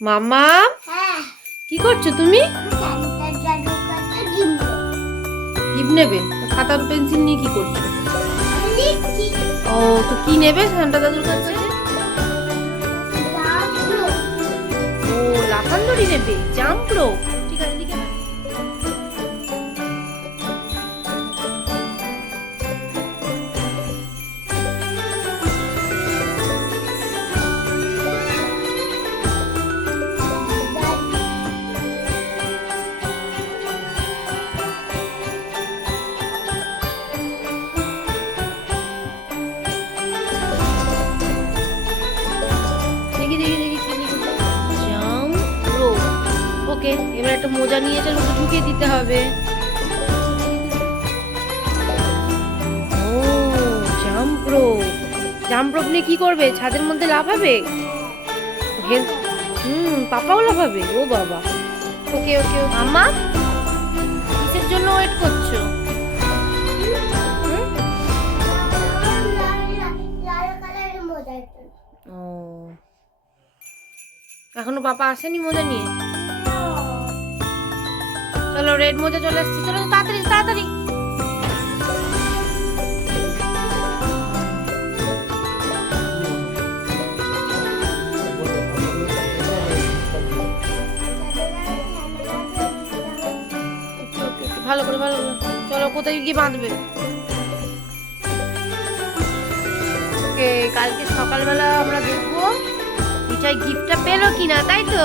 মামা? হ্যাঁ। কি করছ তুমি? গিফট নেবে? খাতার খাতা পেন্সিল নিয়ে কি করছ? ও তো কি নেবে সান্টা দাদুর কাছে ও লাফান দড়ি নেবে? Jump rope okay. এবার একটা মোজা নিয়ে এসে ওকে ঢুকিয়ে দিতে হবে। ও জাম্প রোপ জাম্প রোপ নিয়ে কি করবে? ছাদের মধ্যে লাফাবে? হে- হুম, পাপাও লাফাবে। ও বাবা। ওকে ওকে মামা কিসের জন্য ওয়েট করছ? এখনও পাপা আসেনি মজা নিয়ে? চলো রেড মোজা চলে আসছে। চলো, তাড়াতাড়ি তাড়াতাড়ি। ভালো করে ভালো করে। চলো, কোথায় গিয়ে বাঁধবে? কালকে সকালবেলা আমরা দেখব। মিঠাই গিফটটা পেল কিনা, তাই তো?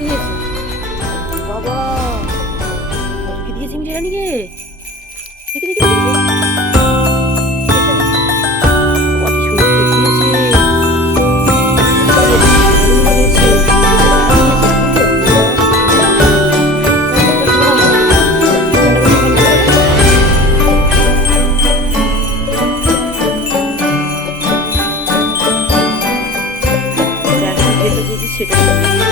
কি দিয়েছে? বাবা কত কি দিয়েছে আমি জানি রে দেখি দেখি সেটা